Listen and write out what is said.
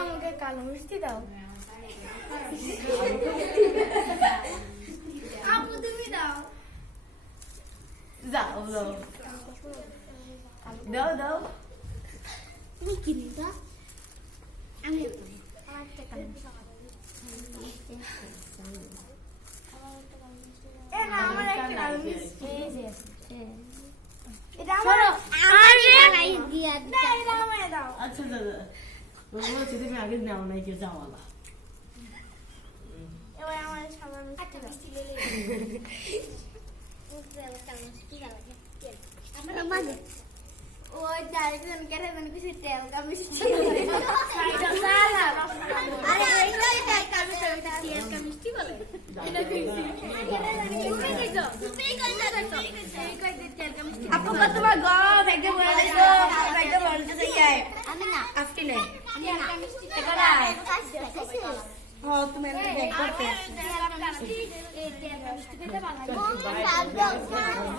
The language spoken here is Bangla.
আমাকে কালো মিষ্টি দাও। আপু তুমি দাও। যাও যাও দাও দাও তুমি কি নিবা? আমি একটা কালো মিষ্টি। আমার একটা কালো মিষ্টি। এটা আমার দিয়া দাও। এটা আমায় দাও। আচ্ছা দাদা বলছি তুমি আগে নাও নাই কে যাওয়ালা এবার আমার সামনে মিষ্টি দাও। আমরা মাঝে ওই ডাইরেক্ট কেটে দেন কিছু তেল কা মিষ্টি আরে এইটাই তাই কা মিষ্টি তেল কা মিষ্টি বলে এটা কইছি তুমি কইছো তেল কা মিষ্টি আপু তোমার গো ভাগ্য বলে দিছো ভাগ্য বলতে চাই আমি না আফটি নাই আমি না এটা নাই হ্যাঁ তুমি এটা করতে এই তেল কা মিষ্টি খেতে ভালো লাগে